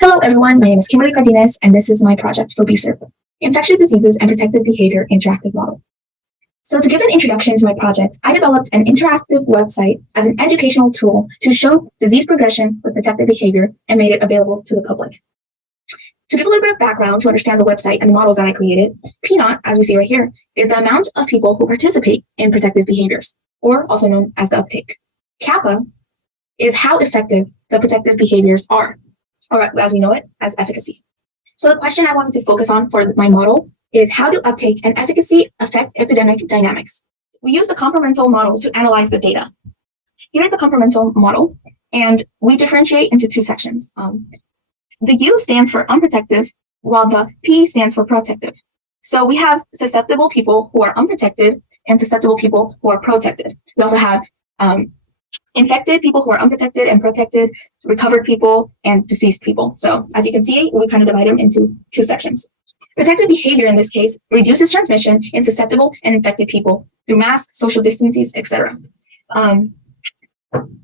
Hello everyone, my name is Kimberly Cardenas, and this is my project for BSURP, Infectious Diseases and Protective Behavior Interactive Model. So to give an introduction to my project, I developed an interactive website as an educational tool to show disease progression with protective behavior and made it available to the public. To give a little bit of background to understand the website and the models that I created, P0, as we see right here, is the amount of people who participate in protective behaviors, or also known as the uptake. Kappa is how effective the protective behaviors are, or as we know it, as efficacy. So the question I wanted to focus on for my model is how do uptake and efficacy affect epidemic dynamics? We use the complemental model to analyze the data. Here is the complemental model, and we differentiate into two sections. The U stands for unprotective, while the P stands for protective. So we have susceptible people who are unprotected and susceptible people who are protected. We also have infected people who are unprotected and protected, recovered people, and deceased people. So as you can see, we kind of divide them into two sections. Protective behavior in this case reduces transmission in susceptible and infected people through masks, social distancing, etc.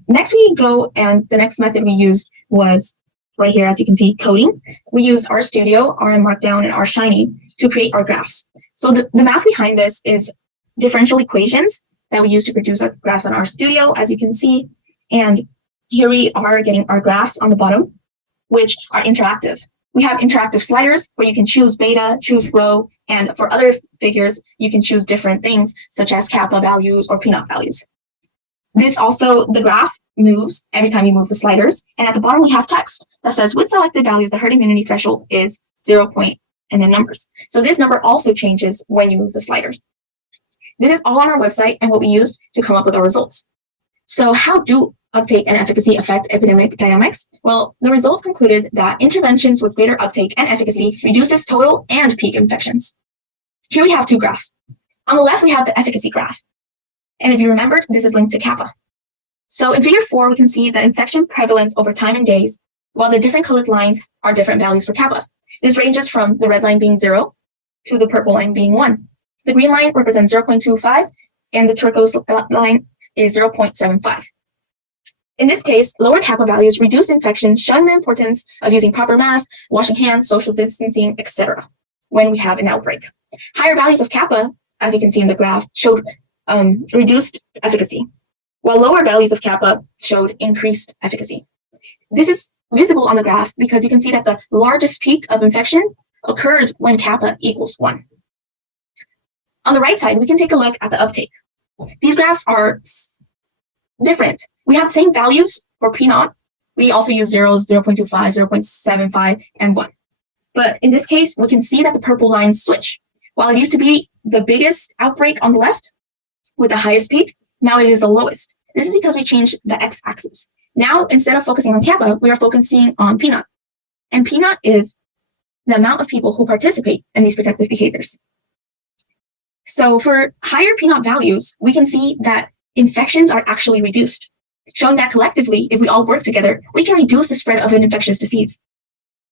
Next we go, and the next method we used was right here, as you can see, coding. We used RStudio, RM Markdown, and RShiny to create our graphs. So the math behind this is differential equations that we use to produce our graphs on RStudio, as you can see. And here we are getting our graphs on the bottom, which are interactive. We have interactive sliders where you can choose beta, choose row, and for other figures, you can choose different things such as kappa values or P0 values. This also, the graph moves every time you move the sliders. And at the bottom, we have text that says with selected values, the herd immunity threshold is 0. And then numbers. So this number also changes when you move the sliders. This is all on our website and what we used to come up with our results. So how do uptake and efficacy affect epidemic dynamics? Well, the results concluded that interventions with greater uptake and efficacy reduces total and peak infections. Here we have two graphs. On the left, we have the efficacy graph. And if you remembered, this is linked to kappa. So in figure 4, we can see the infection prevalence over time and days, while the different colored lines are different values for kappa. This ranges from the red line being 0 to the purple line being 1. The green line represents 0.25, and the turquoise line is 0.75. In this case, lower kappa values reduce infections, showing the importance of using proper masks, washing hands, social distancing, etc. when we have an outbreak. Higher values of kappa, as you can see in the graph, showed reduced efficacy, while lower values of kappa showed increased efficacy. This is visible on the graph because you can see that the largest peak of infection occurs when kappa equals 1. On the right side, we can take a look at the uptake. These graphs are different. We have the same values for P0. We also use zeros, 0.25, 0.75, and 1. But in this case, we can see that the purple lines switch. While it used to be the biggest outbreak on the left with the highest peak, now it is the lowest. This is because we changed the x-axis. Now, instead of focusing on kappa, we are focusing on P0. And P0 is the amount of people who participate in these protective behaviors. So for higher P0 values, we can see that infections are actually reduced, showing that collectively, if we all work together, we can reduce the spread of an infectious disease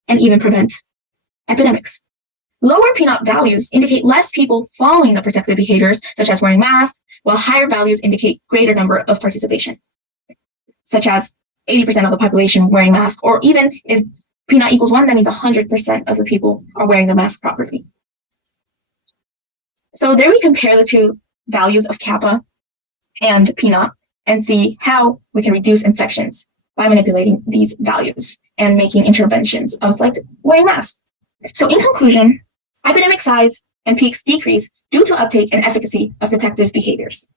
and even prevent epidemics. Lower P0 values indicate less people following the protective behaviors, such as wearing masks, while higher values indicate greater number of participation, such as 80% of the population wearing masks, or even if P0 equals 1, that means 100% of the people are wearing their mask properly. So there we compare the two values of kappa and P0 and see how we can reduce infections by manipulating these values and making interventions of like wearing masks. So in conclusion, epidemic size and peaks decrease due to uptake and efficacy of protective behaviors.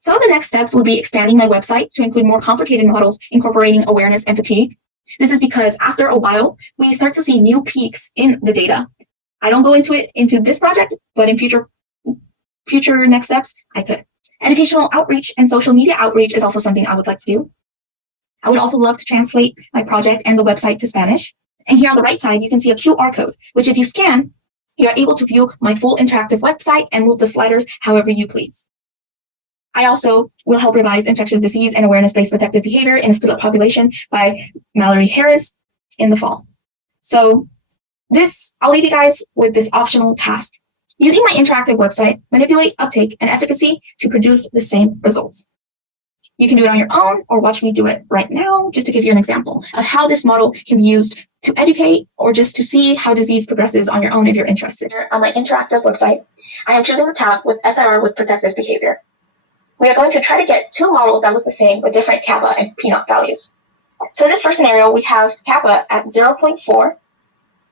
Some of the next steps will be expanding my website to include more complicated models incorporating awareness and fatigue. This is because after a while, we start to see new peaks in the data. I don't go into this project, but in future next steps, I could. Educational outreach and social media outreach is also something I would like to do. I would also love to translate my project and the website to Spanish. And here on the right side, you can see a QR code, which if you scan, you are able to view my full interactive website and move the sliders however you please. I also will help revise infectious disease and awareness-based protective behavior in a split-up population by Mallory Harris in the fall. So I'll leave you guys with this optional task. Using my interactive website, manipulate uptake and efficacy to produce the same results. You can do it on your own or watch me do it right now, just to give you an example of how this model can be used to educate or just to see how disease progresses on your own if you're interested. On my interactive website, I am choosing the tab with SIR with protective behavior. We are going to try to get two models that look the same with different kappa and p-naught values. So in this first scenario, we have kappa at 0.4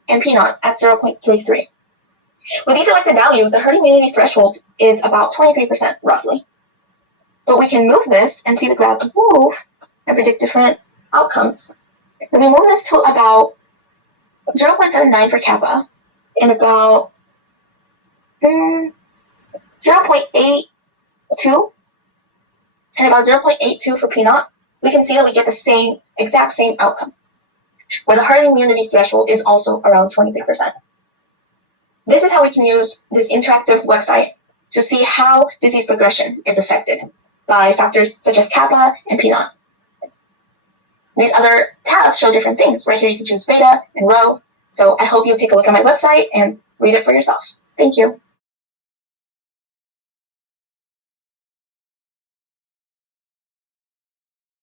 and p-naught at 0.33. With these selected values, the herd immunity threshold is about 23% roughly. But we can move this and see the graph move and predict different outcomes. If we move this to about 0.79 for kappa and about 0.82 and about 0.82 for p-naught, we can see that we get the exact same outcome, where the herd immunity threshold is also around 23%. This is how we can use this interactive website to see how disease progression is affected by factors such as kappa and p-naught. These other tabs show different things. Right here you can choose beta and rho. So I hope you take a look at my website and read it for yourself. Thank you.